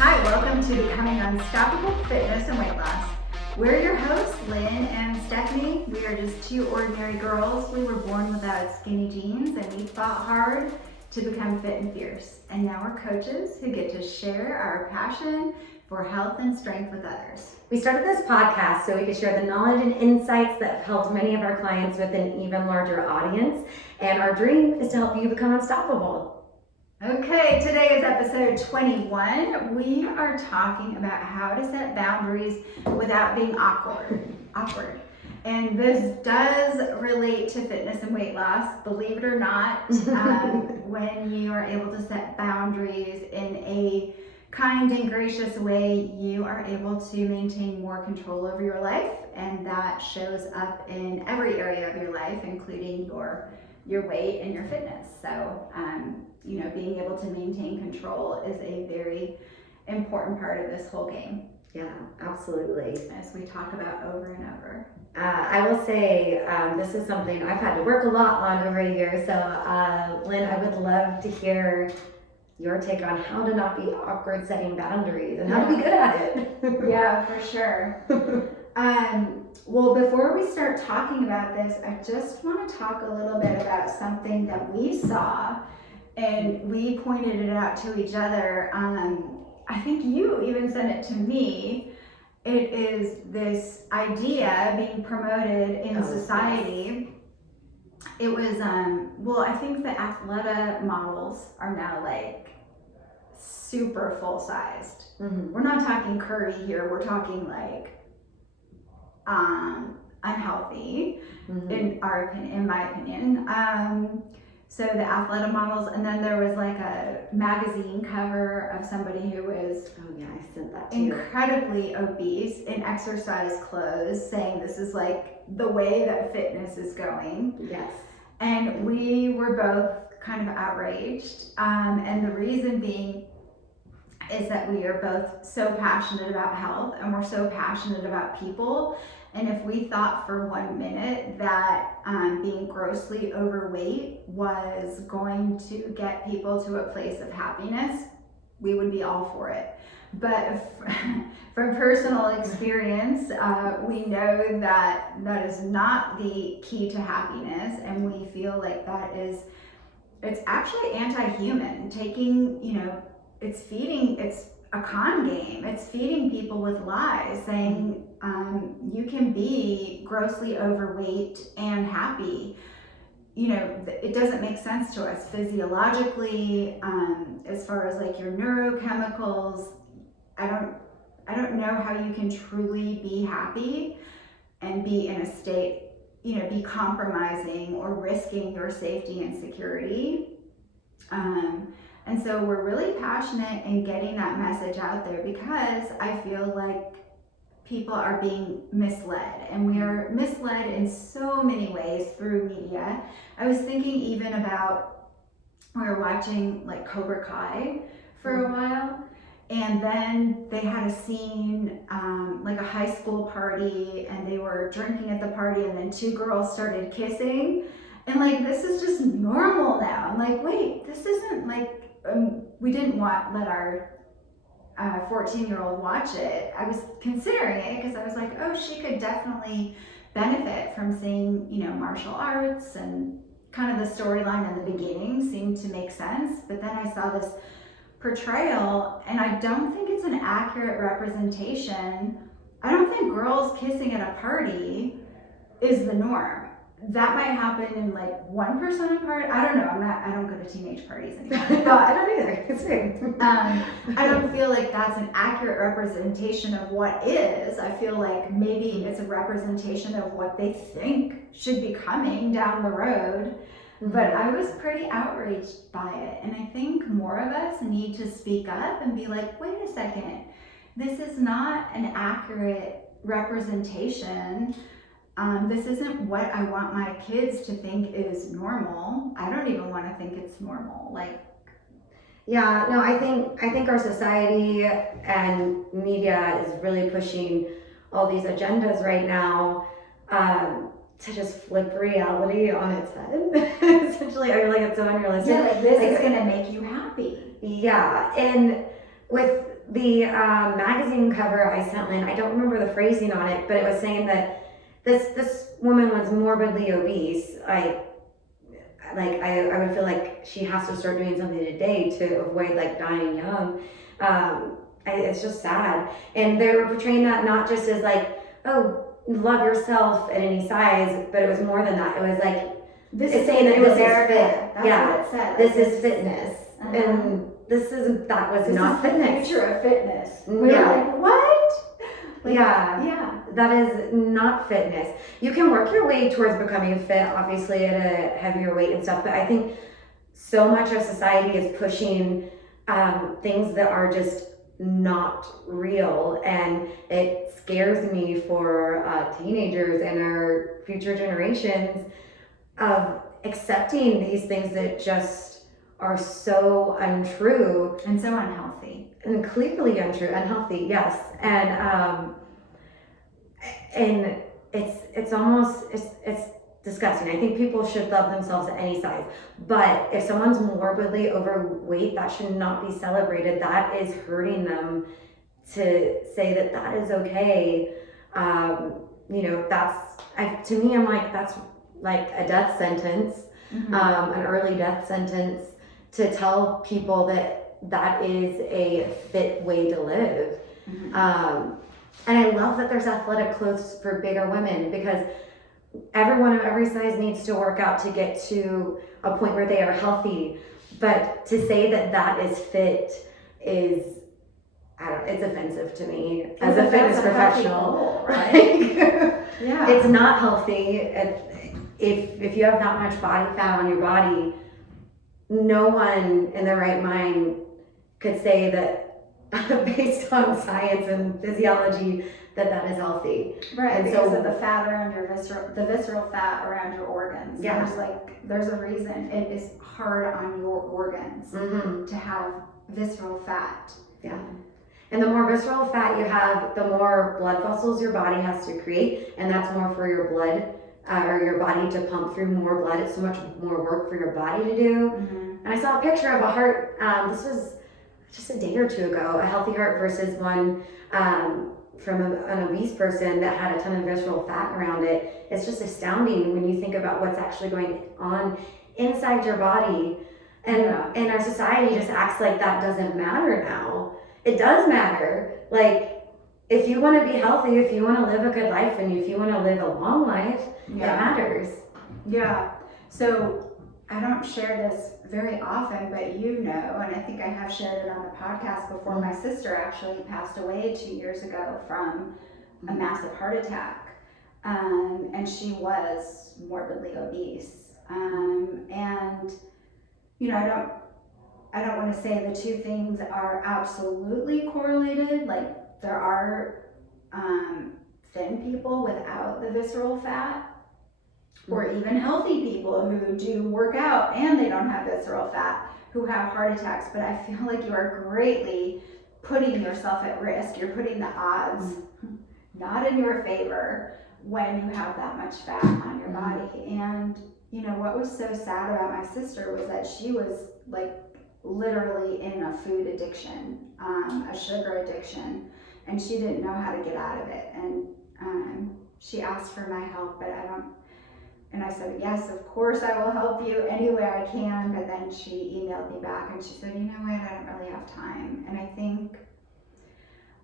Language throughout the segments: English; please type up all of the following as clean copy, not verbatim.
Hi, welcome to Becoming Unstoppable Fitness and Weight Loss. We're your hosts, Lynn and Stephanie. We are just two ordinary girls. We were born without skinny jeans and we fought hard to become fit and fierce. And now we're coaches who get to share our passion for health and strength with others. We started this podcast so we could share the knowledge and insights that have helped many of our clients with an even larger audience. And our dream is to help you become unstoppable. Okay, today is episode 21. We are talking about how to set boundaries without being awkward. And this does relate to fitness and weight loss, believe it or not. When you are able to set boundaries in a kind and gracious way, you are able to maintain more control over your life, and that shows up in every area of your life, including your weight and your fitness. So, being able to maintain control is a very important part of this whole game. Yeah, absolutely. As we talk about over and over. I will say this is something I've had to work a lot on over a year. So, Lynn, I would love to hear your take on how to not be awkward setting boundaries and how to be good at it. Yeah, for sure. Well, before we start talking about this, I just want to talk a little bit about something that we saw, and we pointed it out to each other. I think you even sent it to me. It is this idea being promoted in society. Yes. It was, I think the Athleta models are now like super full-sized. Mm-hmm. We're not talking curvy here. We're talking like unhealthy, mm-hmm. in my opinion. So the Athleta models, and then there was like a magazine cover of somebody who was I sent that too. Incredibly obese in exercise clothes, saying this is like the way that fitness is going. Yes. And we were both kind of outraged, and the reason being is that we are both so passionate about health and we're so passionate about people. And if we thought for 1 minute that being grossly overweight was going to get people to a place of happiness, we would be all for it. But from personal experience, we know that that is not the key to happiness, and we feel like it's actually anti-human. It's a con game. It's feeding people with lies, saying you can be grossly overweight and happy. It doesn't make sense to us physiologically, as far as like your neurochemicals. I don't know how you can truly be happy and be in a state, be compromising or risking your safety and security. And so we're really passionate in getting that message out there because I feel like people are being misled, and we are misled in so many ways through media. I was thinking even about, we were watching like Cobra Kai for a while, and then they had a scene, like a high school party, and they were drinking at the party, and then two girls started kissing, and like, this is just normal now. I'm like, wait, this isn't like, we didn't let our 14-year-old watch it. I was considering it because I was like, oh, she could definitely benefit from seeing, martial arts, and kind of the storyline in the beginning seemed to make sense. But then I saw this portrayal, and I don't think it's an accurate representation. I don't think girls kissing at a party is the norm. That might happen in like 1% of parties. I don't know. I don't go to teenage parties anymore. I don't either. It's weird. I don't feel like that's an accurate representation of what is. I feel like maybe it's a representation of what they think should be coming down the road. Mm-hmm. But I was pretty outraged by it. And I think more of us need to speak up and be like, wait a second, this is not an accurate representation. This isn't what I want my kids to think is normal. I don't even want to think it's normal. I think our society and media is really pushing all these agendas right now to just flip reality on its head. Essentially, I feel like it's so unrealistic. Yeah, this is going to make you happy. Yeah, and with the magazine cover I sent Lynn, I don't remember the phrasing on it, but it was saying that this woman was morbidly obese. I would feel like she has to start doing something today to avoid like dying young. It's just sad. And they were portraying that not just as like, oh, love yourself at any size, but it was more than that. It was like, This it's is saying that America. this is fit. That's Yeah. what it said. This is fitness. And that was not This is fitness. the future of fitness. We were Yeah. like, what? Like, Yeah. Yeah. That is not fitness. You can work your way towards becoming fit, obviously at a heavier weight and stuff, but I think so much of society is pushing things that are just not real, and it scares me for teenagers and our future generations of accepting these things that just are so untrue And so unhealthy. and clearly unhealthy, yes. And it's almost it's disgusting. I think people should love themselves at any size, but if someone's morbidly overweight, that should not be celebrated. That is hurting them. To say that is okay, to me, I'm like, that's like a death sentence, an early death sentence, to tell people that is a fit way to live. And I love that there's athletic clothes for bigger women, because everyone of every size needs to work out to get to a point where they are healthy. But to say that is fit is, it's offensive to me as a fitness professional. Goal, right? Yeah. It's not healthy. If you have that much body fat on your body, no one in their right mind could say that based on science and physiology that is healthy. Right, and because so, of the fat around your the visceral fat around your organs. Yeah. There's a reason it is hard on your organs to have visceral fat. Yeah. And the more visceral fat you have, the more blood vessels your body has to create, and that's more for your blood or your body to pump through more blood. It's so much more work for your body to do. And I saw a picture of a heart. This was just a day or two ago, a healthy heart versus one from an obese person that had a ton of visceral fat around it. It's just astounding when you think about what's actually going on inside your body. And our society just acts like that doesn't matter now. It does matter. Like, if you want to be healthy, if you want to live a good life, and if you want to live a long life, it matters. Yeah. So I don't share this very often, but and I think I have shared it on the podcast before. My sister actually passed away 2 years ago from a massive heart attack. And she was morbidly obese. And, I don't want to say the two things are absolutely correlated. Like, there are thin people without the visceral fat, or even healthy people who do work out and they don't have visceral fat who have heart attacks. But I feel like you are greatly putting yourself at risk. You're putting the odds not in your favor when you have that much fat on your body. And what was so sad about my sister was that she was like literally in a food addiction, a sugar addiction, and she didn't know how to get out of it. And she asked for my help, but and I said, yes, of course I will help you any way I can. But then she emailed me back and she said, you know what, I don't really have time. And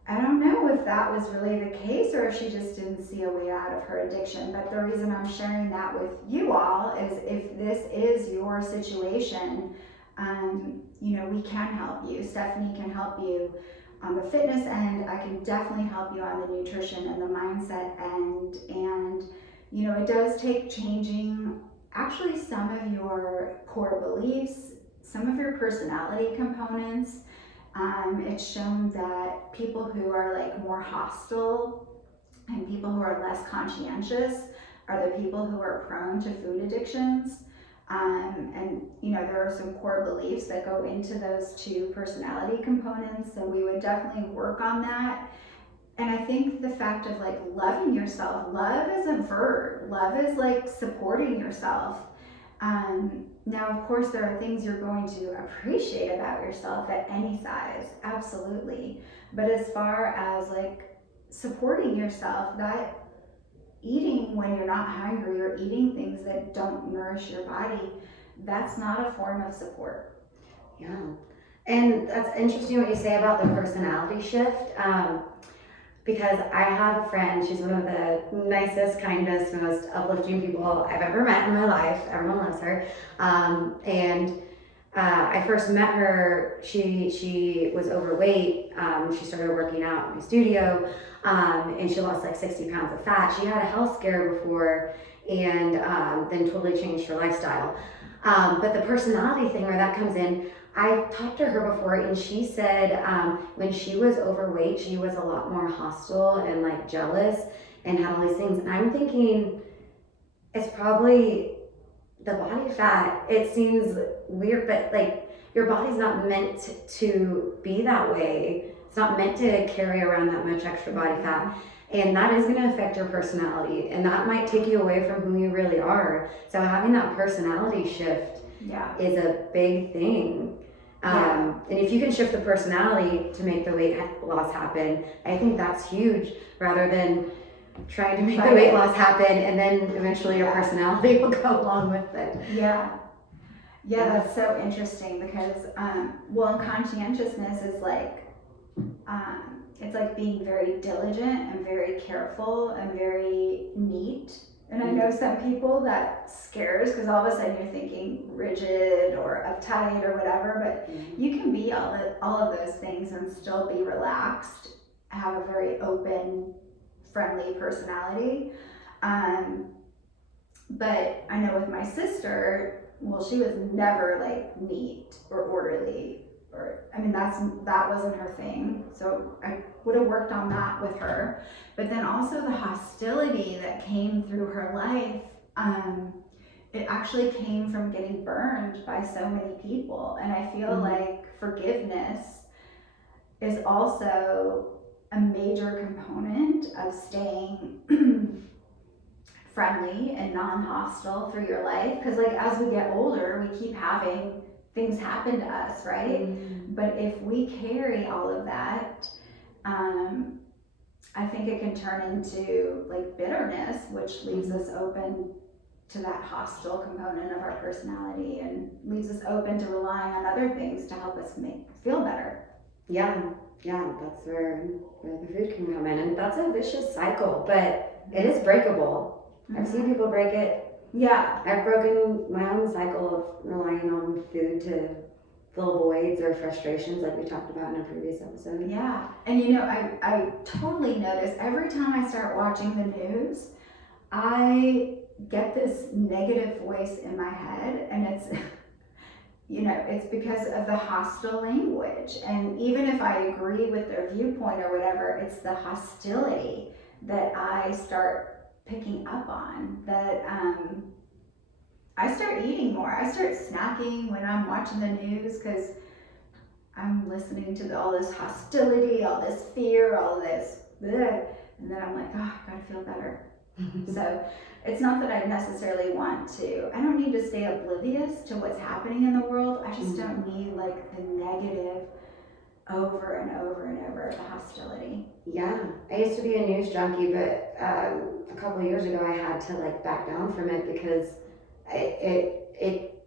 I don't know if that was really the case or if she just didn't see a way out of her addiction. But the reason I'm sharing that with you all is, if this is your situation, we can help you. Stephanie can help you on the fitness end. I can definitely help you on the nutrition and the mindset end. And it does take changing actually some of your core beliefs, some of your personality components. It's shown that people who are like more hostile and people who are less conscientious are the people who are prone to food addictions. There are some core beliefs that go into those two personality components, so we would definitely work on that. And I think the fact of like loving yourself, love is a verb. Love is like supporting yourself. Now, of course, there are things you're going to appreciate about yourself at any size, absolutely. But as far as like supporting yourself, that eating when you're not hungry or eating things that don't nourish your body, that's not a form of support. Yeah. And that's interesting what you say about the personality shift. Because I have a friend, she's one of the nicest, kindest, most uplifting people I've ever met in my life. Everyone loves her. I first met her, she was overweight. She started working out in my studio, and she lost like 60 pounds of fat. She had a health scare before, and then totally changed her lifestyle. But the personality thing where that comes in, I talked to her before, and she said when she was overweight, she was a lot more hostile and like jealous and had all these things. And I'm thinking it's probably the body fat. It seems weird, but like your body's not meant to be that way. It's not meant to carry around that much extra body fat. And that is going to affect your personality, and that might take you away from who you really are. So having that personality shift is a big thing. And if you can shift the personality to make the weight loss happen, I think that's huge, rather than trying to make the weight loss happen and then eventually your personality will go along with it. Yeah, that's so interesting because, well, conscientiousness is like, it's like being very diligent and very careful and very neat. And I know some people that scares because all of a sudden you're thinking rigid or uptight or whatever, but you can be all of those things and still be relaxed, have a very open, friendly personality. But I know with my sister, well, she was never like neat or orderly, or I mean that wasn't her thing. So I would have worked on that with her. But then also the hostility that came through her life, it actually came from getting burned by so many people. And I feel like forgiveness is also a major component of staying friendly and non-hostile through your life, because like as we get older we keep having things happen to us, right? But if we carry all of that, I think it can turn into like bitterness, which leaves us open to that hostile component of our personality and leaves us open to relying on other things to help us feel better. Yeah, that's where the food can come in, and that's a vicious cycle, but it is breakable. I've seen people break it. Yeah. I've broken my own cycle of relying on food to fill voids or frustrations like we talked about in a previous episode. Yeah. And you know, I totally notice every time I start watching the news, I get this negative voice in my head, and it's you know, it's because of the hostile language. And even if I agree with their viewpoint or whatever, it's the hostility that I start picking up on, that I start eating more. I start snacking when I'm watching the news because I'm listening to all this hostility, all this fear, all this bleh, and then I'm like, oh, I gotta feel better. So it's not that I necessarily want to, I don't need to stay oblivious to what's happening in the world. I just don't need like the negative over and over and over, the hostility. Yeah, I used to be a news junkie, but a couple of years ago I had to like back down from it because it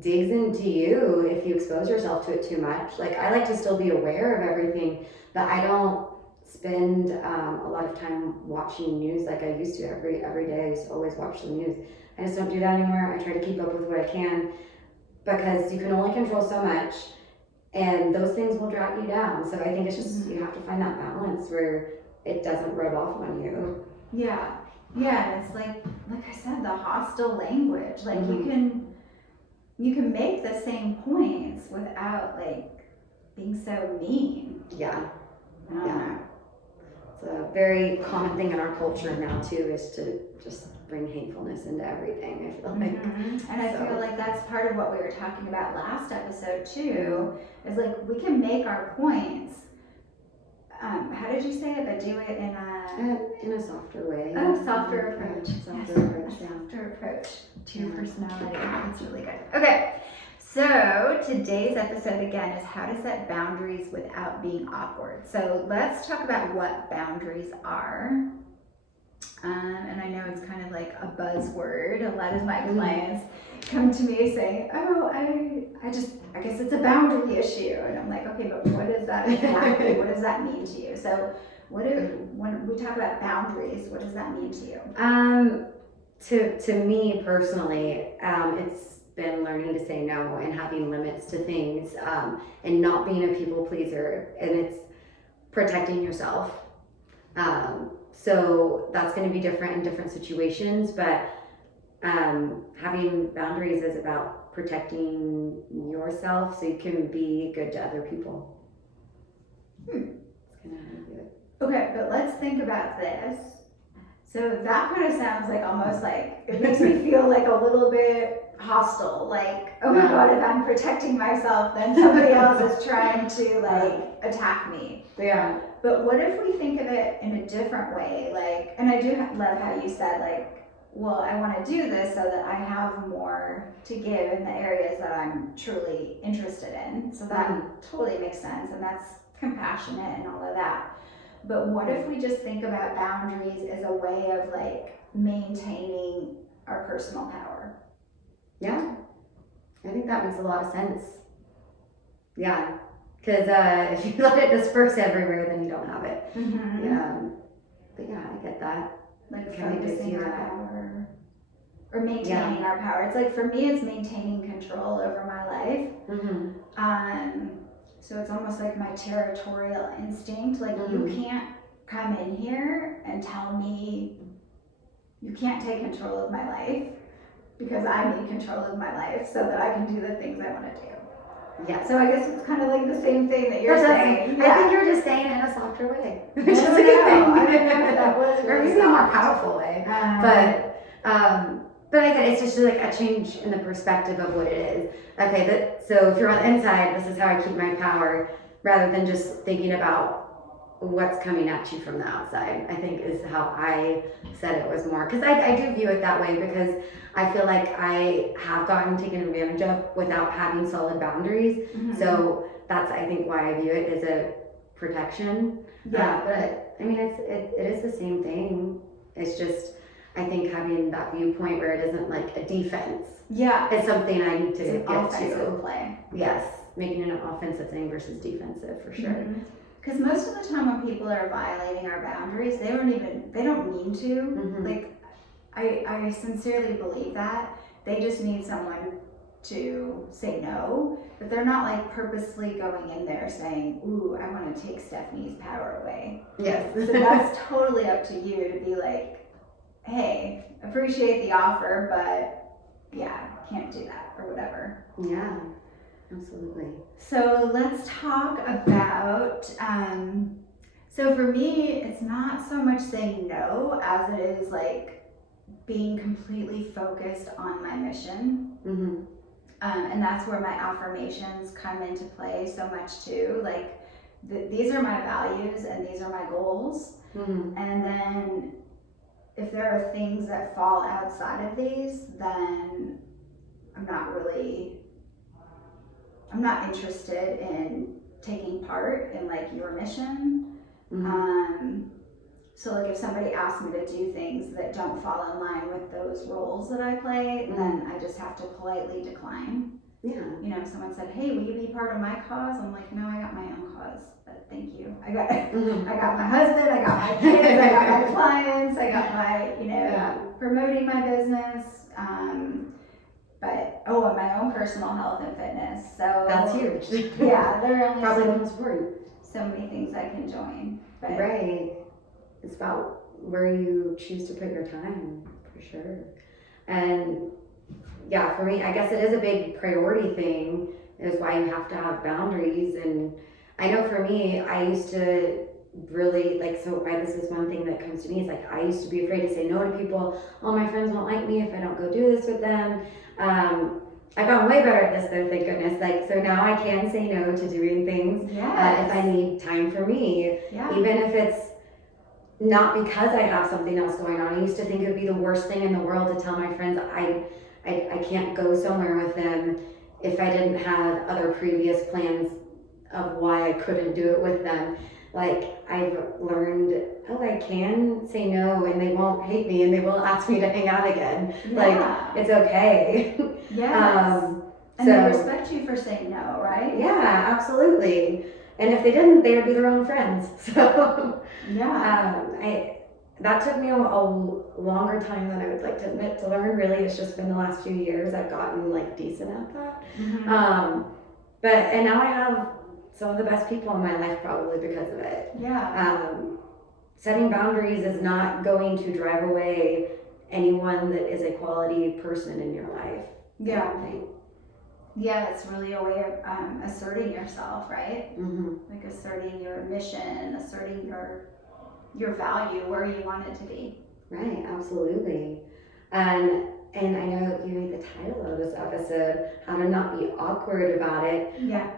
digs into you if you expose yourself to it too much. Like I like to still be aware of everything, but I don't spend a lot of time watching news like I used to every day. I used to always watch the news. I just don't do that anymore. I try to keep up with what I can because you can only control so much, and those things will drag you down. So I think it's just you have to find that balance where it doesn't rub off on you. Yeah, and it's like I said, the hostile language. Like you can make the same points without like being so mean. Yeah. I don't know. It's a very common thing in our culture now too, is to just bring hatefulness into everything, I feel like. And I feel like that's part of what we were talking about last episode too, is like we can make our points. How did you say it? But do it in a softer way. Oh, softer approach. Softer approach. Softer approach to your personality. personality. That's really good. Okay. So today's episode again is how to set boundaries without being awkward. So let's talk about what boundaries are. And I know it's kind of like a buzzword. A lot of my clients come to me saying, "Oh, I guess it's a boundary issue," and I'm like, "Okay, but what is that exactly? What does that mean to you?" So, when we talk about boundaries, what does that mean to you? To me personally, it's been learning to say no and having limits to things, and not being a people pleaser, and it's protecting yourself. So that's going to be different in different situations, but having boundaries is about protecting yourself so you can be good to other people. It's kind of how you do it. Okay, but let's think about this. So that kind of sounds like almost like, it makes me feel like a little bit hostile. Like, oh my God, if I'm protecting myself, then somebody else is trying to like attack me. Yeah. But what if we think of it in a different way? Like, and I do love how you said like, well, I want to do this so that I have more to give in the areas that I'm truly interested in. So that totally makes sense, and that's compassionate and all of that. But what if we just think about boundaries as a way of like maintaining our personal power? Yeah, I think that makes a lot of sense. Yeah, because if you let it disperse everywhere, then you don't have it. Mm-hmm. Yeah, but yeah, I get that. Like Can I just focusing see our that? power or maintaining our power. It's like, for me, it's maintaining control over my life. So it's almost like my territorial instinct. Like, you can't come in here and tell me, you can't take control of my life, because I need control of my life so that I can do the things I want to do. Yeah. So I guess it's kind of like the same thing that you're saying. I think you're just saying it in a softer way. I don't know if that was or really maybe a more soft. powerful way. But I get it. It's just like a change in the perspective of what it is. Okay, so if you're on the inside, this is how I keep my power, rather than just thinking about what's coming at you from the outside, I think is how I said it was more. Because I do view it that way, because I feel like I have gotten taken advantage of without having solid boundaries. Mm-hmm. So that's, I think, why I view it as a protection. Yeah. But I mean, it is the same thing. It's just, I think, having that viewpoint where it isn't like a defense. Yeah. It's something I need to It's an get offensive to. play. Yes, making it an offensive thing versus defensive, for sure. Because most of the time when people are violating our boundaries, they don't mean to. Like, I sincerely believe that. They just need someone to say no, but they're not like purposely going in there saying, "Ooh, I want to take Stephanie's power away." Yes. So that's totally up to you to be like, "Hey, appreciate the offer, but yeah, can't do that," or whatever. Yeah, absolutely. So let's talk about, so for me, it's not so much saying no as it is like being completely focused on my mission. And that's where my affirmations come into play so much too. Like, these are my values and these are my goals. And then if there are things that fall outside of these, then I'm not interested in taking part in like your mission. So like if somebody asks me to do things that don't fall in line with those roles that I play, then I just have to politely decline. Yeah. You know, if someone said, "Hey, will you be part of my cause?" I'm like, "No, I got my own cause, but thank you. I got my husband, I got my kids, I got my clients, I got my, promoting my business, but and my own personal health and fitness." So that's huge. Yeah, there are only probably the most important. So many things I can join. But right. It's about where you choose to put your time, for sure. And yeah, for me, I guess it is a big priority thing, is why you have to have boundaries. And I know for me, I used to really this is one thing that comes to me, is like, I used to be afraid to say no to people. All my friends won't like me if I don't go do this with them. I've gotten way better at this though, thank goodness. Like, so now I can say no to doing things if I need time for me, even if it's not because I have something else going on. I used to think it would be the worst thing in the world to tell my friends I can't go somewhere with them if I didn't have other previous plans of why I couldn't do it with them. Like, I've learned, oh, I can say no and they won't hate me and they will ask me to hang out again. Yeah. Like, it's okay. Yes. And they respect you for saying no, right? Yeah, absolutely. And if they didn't, they would be their own friends. So, yeah. That took me a longer time than I would like to admit to learn. Really, it's just been the last few years I've gotten like decent at that. Mm-hmm. And now I have some of the best people in my life probably because of it. Yeah. Setting boundaries is not going to drive away anyone that is a quality person in your life. Yeah. I don't think. Yeah, it's really a way of asserting yourself, right? Mm-hmm. Like asserting your mission, asserting your value, where you want it to be. Right, absolutely. And I know you made the title of this episode, How to Not Be Awkward About It. Yeah.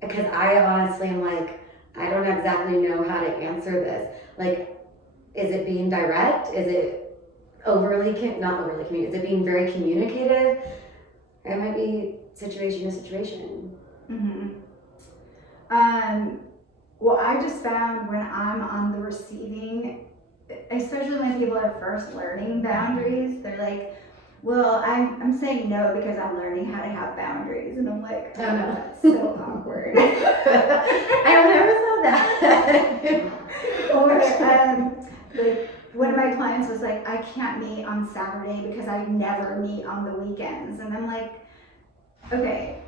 Because I honestly am like, I don't exactly know how to answer this. Like, is it being direct? Is it not overly communicative? Is it being very communicative? It might be situation to situation. Mm-hmm. Well, I just found when I'm on the receiving, especially when people are first learning boundaries, they're like, well, I'm saying no because I'm learning how to have boundaries. And I'm like, oh no, that's so awkward. I never saw that. Or like one of my clients was like, I can't meet on Saturday because I never meet on the weekends. And I'm like, okay,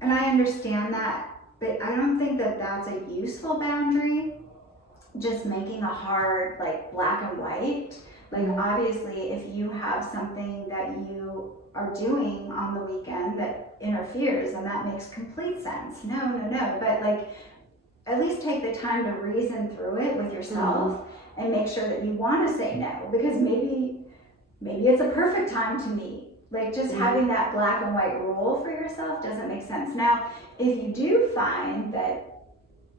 and I understand that, but I don't think that that's a useful boundary. Just making a hard, like, black and white. Like, obviously, if you have something that you are doing on the weekend that interferes, then that makes complete sense. No. But, like, at least take the time to reason through it with yourself and make sure that you want to say no. Because maybe it's a perfect time to meet. Like, just having that black and white rule for yourself doesn't make sense. Now, if you do find that,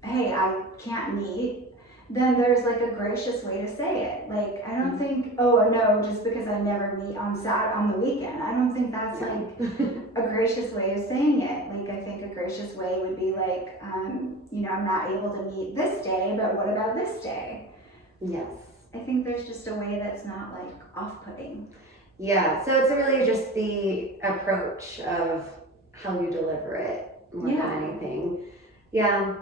hey, I can't meet, then there's like a gracious way to say it. Like, I don't think, oh no, just because I never meet on the weekend. I don't think that's like a gracious way of saying it. Like, I think a gracious way would be like, I'm not able to meet this day, but what about this day? Yes. I think there's just a way that's not like off-putting. Yeah, so it's really just the approach of how you deliver it more than anything. Yeah.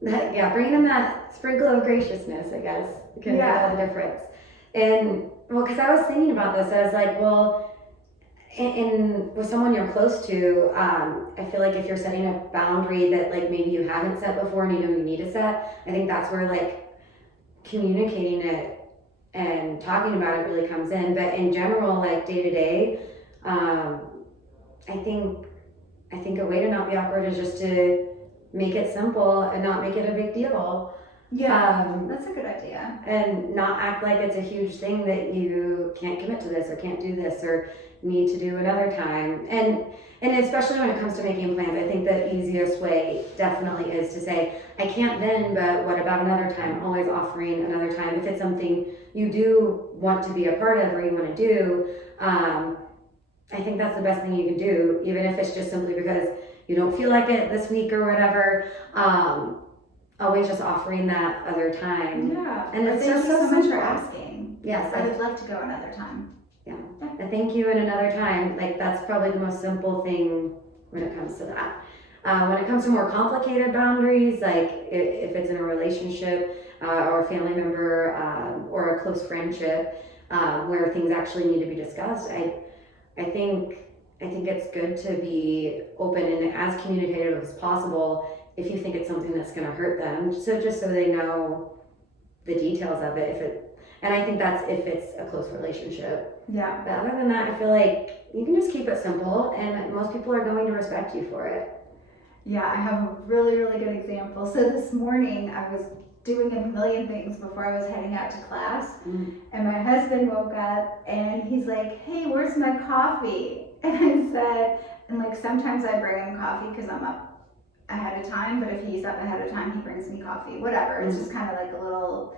Bringing in that sprinkle of graciousness, I guess, can make all the difference. And, well, because I was thinking about this, I was like, well, in with someone you're close to, I feel like if you're setting a boundary that, like, maybe you haven't set before and you know you need to set, I think that's where, like, communicating it and talking about it really comes in. But in general, like day to day, I think a way to not be awkward is just to make it simple and not make it a big deal. Yeah, that's a good idea. And not act like it's a huge thing that you can't commit to this or can't do this or need to do another time. And especially when it comes to making plans, I think the easiest way definitely is to say, I can't then, but what about another time? Always offering another time. If it's something you do want to be a part of or you want to do, I think that's the best thing you can do, even if it's just simply because you don't feel like it this week or whatever. Always just offering that other time. Yeah. And thank you so much for asking. Yes. I would love to go another time. Yeah. A thank you and another time. Like, that's probably the most simple thing when it comes to that. When it comes to more complicated boundaries, like if it's in a relationship or a family member or a close friendship where things actually need to be discussed, I think it's good to be open and as communicative as possible if you think it's something that's going to hurt them, so just so they know the details of it. And I think that's if it's a close relationship. Yeah. But other than that, I feel like you can just keep it simple, and most people are going to respect you for it. Yeah, I have a really, really good example. So this morning I was doing a million things before I was heading out to class, and my husband woke up and he's like, "Hey, where's my coffee?" And I said, and like sometimes I bring him coffee because I'm up ahead of time, but if he's up ahead of time, he brings me coffee. Whatever. It's just kind of like a little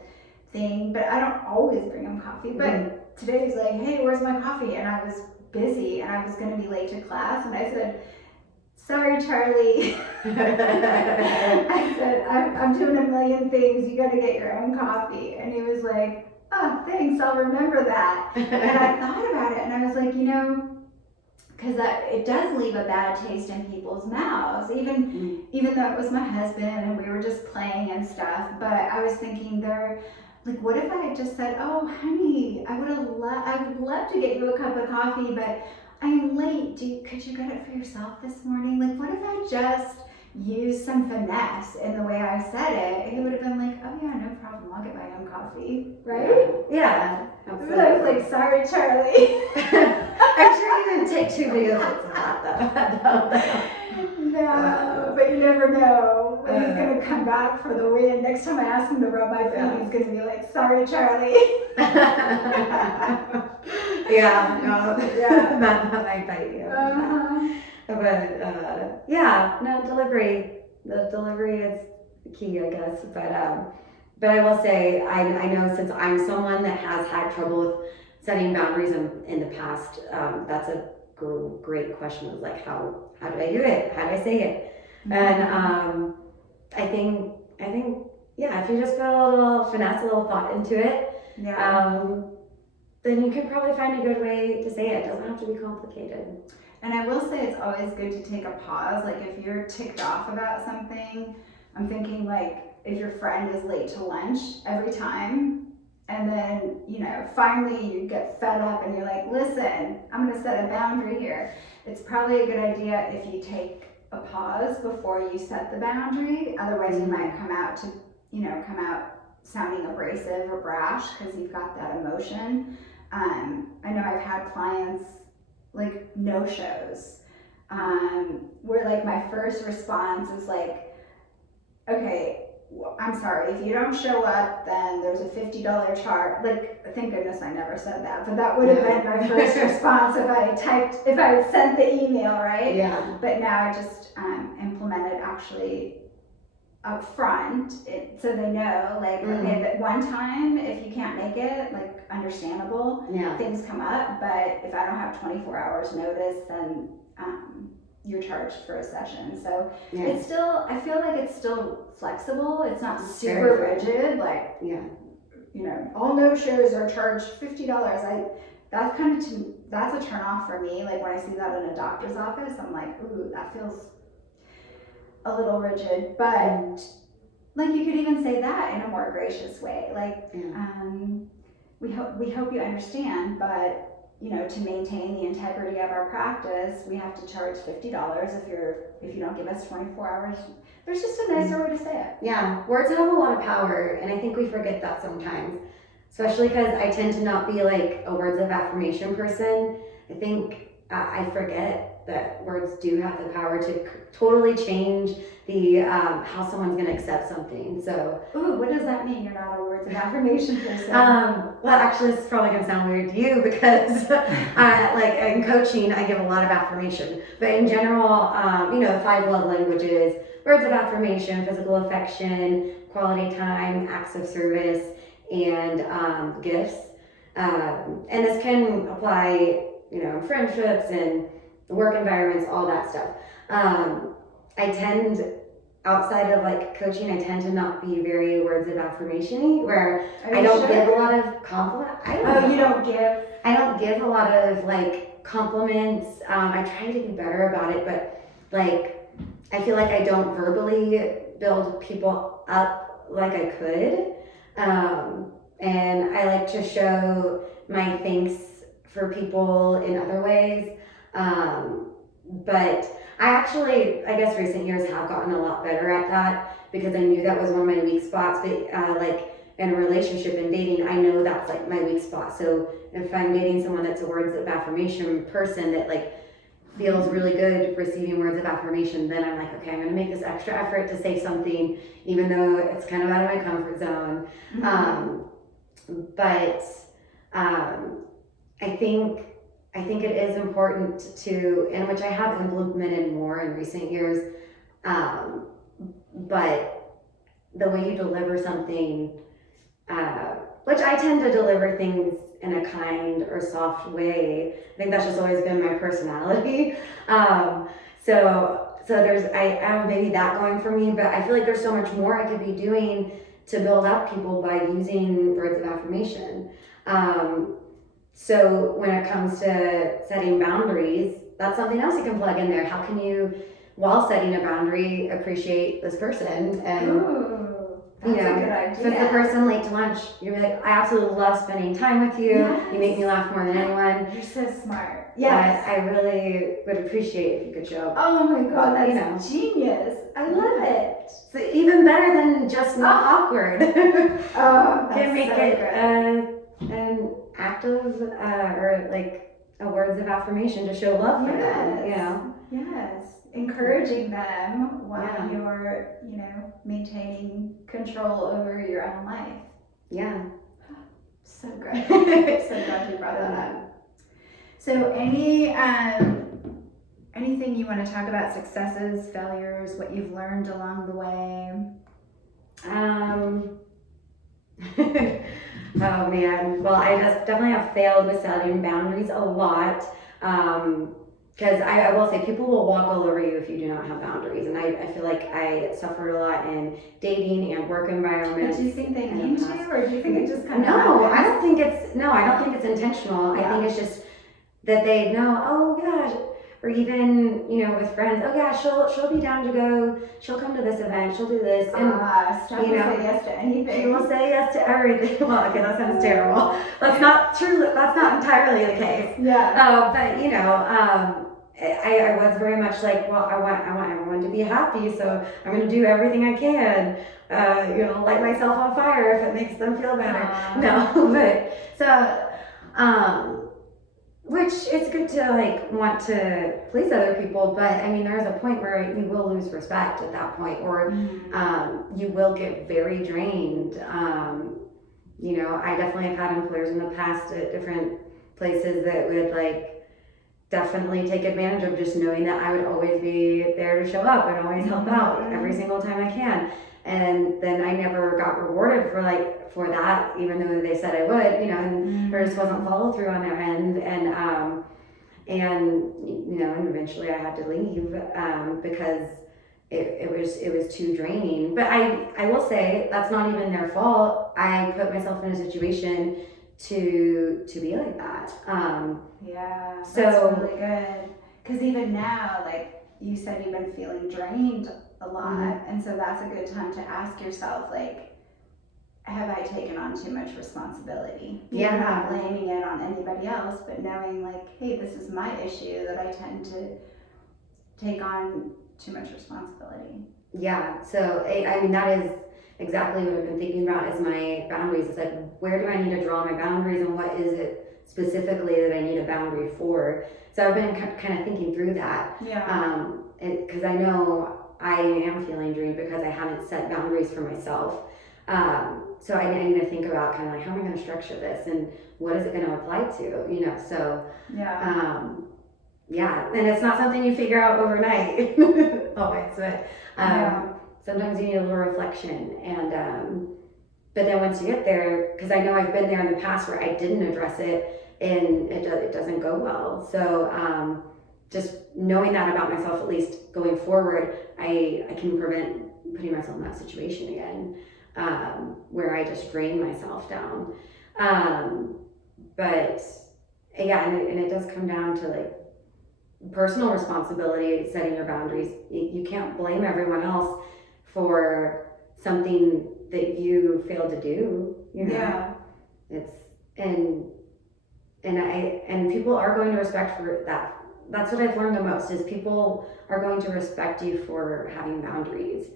thing, but I don't always bring him coffee. But today's like, hey, where's my coffee? And I was busy and I was going to be late to class. And I said, sorry, Charlie. I said, I'm doing a million things. You got to get your own coffee. And he was like, oh, thanks. I'll remember that. And I thought about it and I was like, because it does leave a bad taste in people's mouths, even though it was my husband and we were just playing and stuff. But I was thinking like, what if I had just said, oh, honey, I would love to get you a cup of coffee, but I'm late. Could you get it for yourself this morning? Like, what if I just used some finesse in the way I said it? He would have been like, oh yeah, no problem. I'll get my own coffee, right? Yeah, absolutely. So I was like, sorry, Charlie. I'm sure you didn't take too big of offense to that, though. No, but you never know when he's gonna come back for the win. Next time I ask him to rub my feet, he's gonna be like, sorry, Charlie. That might bite you. But no, the delivery is key, I guess. But I will say, I know since I'm someone that has had trouble with setting boundaries in the past, that's a great question. Of like, how do I do it? How do I say it? And I think if you just put a little finesse, a little thought into it, then you can probably find a good way to say it. It doesn't have to be complicated. And I will say it's always good to take a pause. Like if you're ticked off about something, I'm thinking like if your friend is late to lunch every time, and then, finally you get fed up and you're like, listen, I'm gonna set a boundary here. It's probably a good idea if you take a pause before you set the boundary. Otherwise you might come out sounding abrasive or brash because you've got that emotion. I know I've had clients like no-shows, where like my first response is like, okay, I'm sorry, if you don't show up, then there's a $50 charge. Like, thank goodness I never said that, but that would have been my first response if I had sent the email, right? Yeah. But now I just implemented actually up front, so they know, like, okay, that one time, if you can't make it, like, understandable, things come up, but if I don't have 24 hours notice, then you're charged for a session. So it's still, I feel like it's still flexible. It's not super rigid, like, all no-shows are charged $50. That's a turn off for me. Like when I see that in a doctor's office, I'm like, ooh, that feels a little rigid. But like you could even say that in a more gracious way. Like, we hope you understand, but to maintain the integrity of our practice, we have to charge $50 if you don't give us 24 hours. There's just a nicer way to say it. Yeah, words have a lot of power, and I think we forget that sometimes, especially because I tend to not be like a words of affirmation person. I think I forget that words do have the power to totally change the how someone's going to accept something. So, ooh, what does that mean? You're not a words of affirmation person. Well, actually, this is probably going to sound weird to you because, like in coaching, I give a lot of affirmation. But in general, 5 love languages: words of affirmation, physical affection, quality time, acts of service, and gifts. And this can apply, in friendships and work environments, all that stuff. Outside of like coaching, I tend to not be very words of affirmation-y, where I don't give a lot of compliments. You don't give? I don't give a lot of like compliments. I try to be better about it, but like I feel like I don't verbally build people up like I could. And I like to show my thanks for people in other ways. But I guess recent years have gotten a lot better at that because I knew that was one of my weak spots. But like in a relationship and dating, I know that's like my weak spot. So if I'm dating someone that's a words of affirmation person that like feels really good receiving words of affirmation, then I'm like, okay, I'm gonna make this extra effort to say something, even though it's kind of out of my comfort zone. But I think it is important to, and which I have implemented more in recent years, but the way you deliver something, which I tend to deliver things in a kind or soft way. I think that's just always been my personality. So there's I have maybe that going for me, but I feel like there's so much more I could be doing to build up people by using words of affirmation. So when it comes to setting boundaries, that's something else you can plug in there. How can you, while setting a boundary, appreciate this person? And Ooh, that's a good idea. if it's the person late to lunch, you're like, I absolutely love spending time with you. Yes. You make me laugh more than anyone. You're so smart. Yes. I really would appreciate if you could show up. Oh my God, that's genius. I love it. So even better than just not awkward. Oh, that's Can make so it good. an active or like a words of affirmation to show love for them. Yes. Encouraging them while Yeah. you're, maintaining control over your own life. Yeah. So good. So glad you brought that up. So anything you want to talk about, successes, failures, what you've learned along the way? Oh man. Well, I just definitely have failed with setting boundaries a lot. Because I will say people will walk all over you if you do not have boundaries. And I feel like I suffered a lot in dating and work environments. But do you think they mean to, or do you think it just kind of No, happens? I don't think it's intentional. Yeah. I think it's just that they know, oh gosh, or even, with friends, oh yeah, she'll be down to go, she'll come to this event, she'll do this. And Steph will say yes to anything. she will say yes to everything. Well, okay, that sounds terrible. That's not entirely the case. Yeah. But I was very much like, well, I want everyone to be happy, so I'm going to do everything I can. Light myself on fire if it makes them feel better. No, but so, which it's good to want to please other people, but I mean, there's a point where you will lose respect at that point, or you will get very drained. I definitely have had employers in the past at different places that would definitely take advantage of just knowing that I would always be there to show up and always help out every single time I can. And then I never got rewarded for that, even though they said I would, and there just wasn't follow through on their end. And eventually I had to leave because it was too draining. But I will say that's not even their fault. I put myself in a situation to be like that. That's so really good. Because even now, you said you've been feeling drained a lot, and so that's a good time to ask yourself, have I taken on too much responsibility? You're not blaming it on anybody else, but knowing hey, this is my issue that I tend to take on too much responsibility. Yeah. So I mean, that is exactly what I've been thinking about is my boundaries. It's where do I need to draw my boundaries, and what is it specifically that I need a boundary for? So I've been kind of thinking through that. Yeah. Because I know I am feeling drained because I haven't set boundaries for myself. So I need to think about how am I going to structure this, and what is it going to apply to? So and it's not something you figure out overnight always, but sometimes you need a little reflection, and but then once you get there, because I know I've been there in the past where I didn't address it and it doesn't go well. So just knowing that about myself, at least going forward, I can prevent putting myself in that situation again, where I just drain myself down. But yeah, and it does come down to personal responsibility, setting your boundaries. You can't blame everyone else for something that you failed to do. Yeah. It's and people are going to respect for that. That's what I've learned the most is people are going to respect you for having boundaries.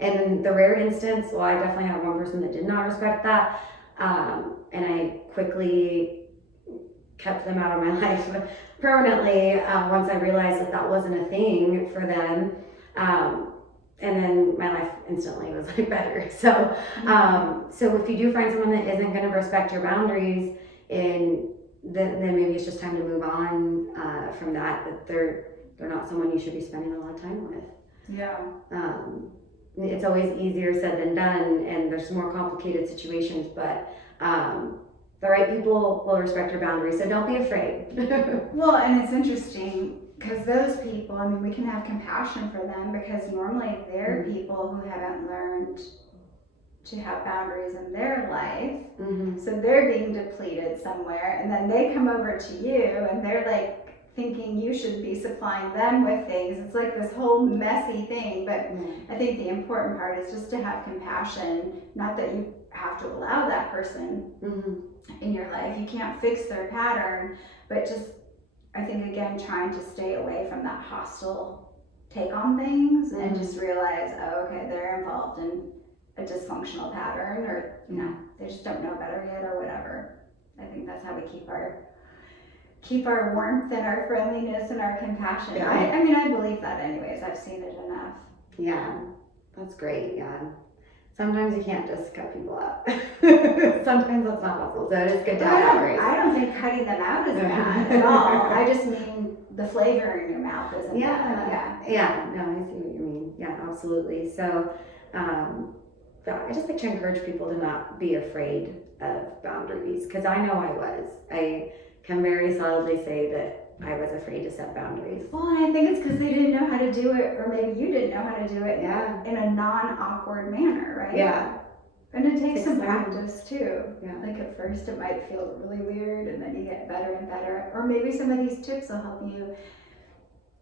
And in the rare instance, well, I definitely had one person that did not respect that, and I quickly kept them out of my life permanently once I realized that wasn't a thing for them. And then my life instantly was better. So, so if you do find someone that isn't going to respect your boundaries, then maybe it's just time to move on from that. That they're not someone you should be spending a lot of time with. Yeah. It's always easier said than done, and there's more complicated situations. But the right people will respect your boundaries. So don't be afraid. Well, and it's interesting because those people, I mean, we can have compassion for them because normally they're people who haven't learned to have boundaries in their life. So they're being depleted somewhere, and then they come over to you and they're like thinking you should be supplying them with things. It's like this whole messy thing. But I think the important part is just to have compassion, not that you have to allow that person in your life. You can't fix their pattern, but just, I think, again, trying to stay away from that hostile take on things and just realize, oh, okay, they're involved in a dysfunctional pattern, or they just don't know better yet, or whatever. I think that's how we keep our warmth and our friendliness and our compassion. Yeah. I mean, I believe that anyways. I've seen it enough. Yeah, that's great. Yeah. Sometimes you can't just cut people out. Sometimes that's not possible. So it is good to have that grace. I don't think cutting them out is bad at all. I just mean the flavor in your mouth isn't bad. Yeah. No, I see what you mean. Yeah, absolutely. So, I just like to encourage people to not be afraid of boundaries, because I know I was. I can very solidly say that I was afraid to set boundaries. Well, and I think it's because they didn't know how to do it, or maybe you didn't know how to do it in a non-awkward manner, right? Yeah. And it takes some practice too. Yeah. Like at first it might feel really weird, and then you get better and better. Or maybe some of these tips will help you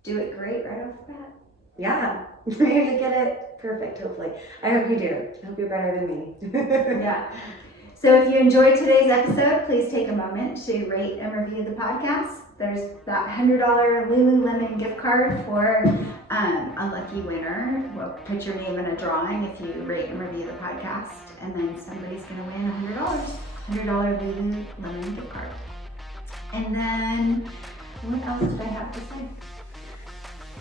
do it great right off the bat. Yeah. Maybe you get it perfect, hopefully. I hope you do. I hope you're better than me. Yeah. So if you enjoyed today's episode, please take a moment to rate and review the podcast. There's that $100 Lululemon gift card for a lucky winner. We'll put your name in a drawing if you rate and review the podcast, and then somebody's going to win $100 Lululemon gift card. And then, what else did I have to say?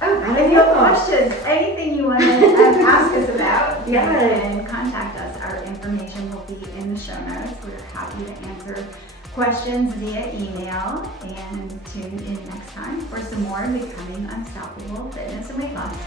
Oh, if you have questions, anything you want to ask us about, you can contact us. Our information will be in the show notes. We're happy to answer questions via email, and tune in next time for some more Becoming Unstoppable Fitness and Weight Loss.